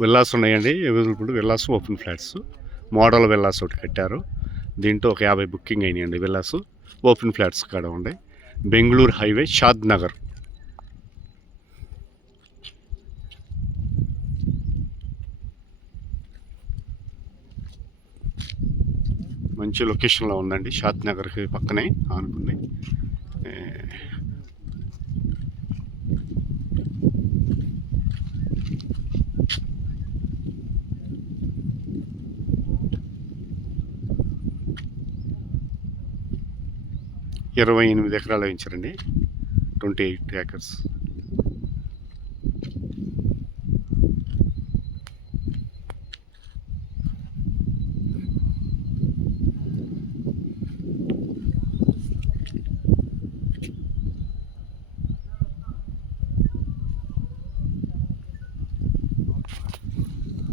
Villas ఉన్నాయండి available. Villas open flats, model villas ఒకటి కట్టారు. దీంట్లో ఒక 50 బుకింగ్ అయినాయండి. విల్లాస్ ఓపెన్ ఫ్లాట్స్ కాడ ఉండే. బెంగళూరు హైవే, షాద్ నగర్. మంచి లొకేషన్లో ఉందండి. షాద్ నగర్కి పక్కనే ఆనుకుంది. 28 ఎకరాలు వేయించారండి. 28 acres.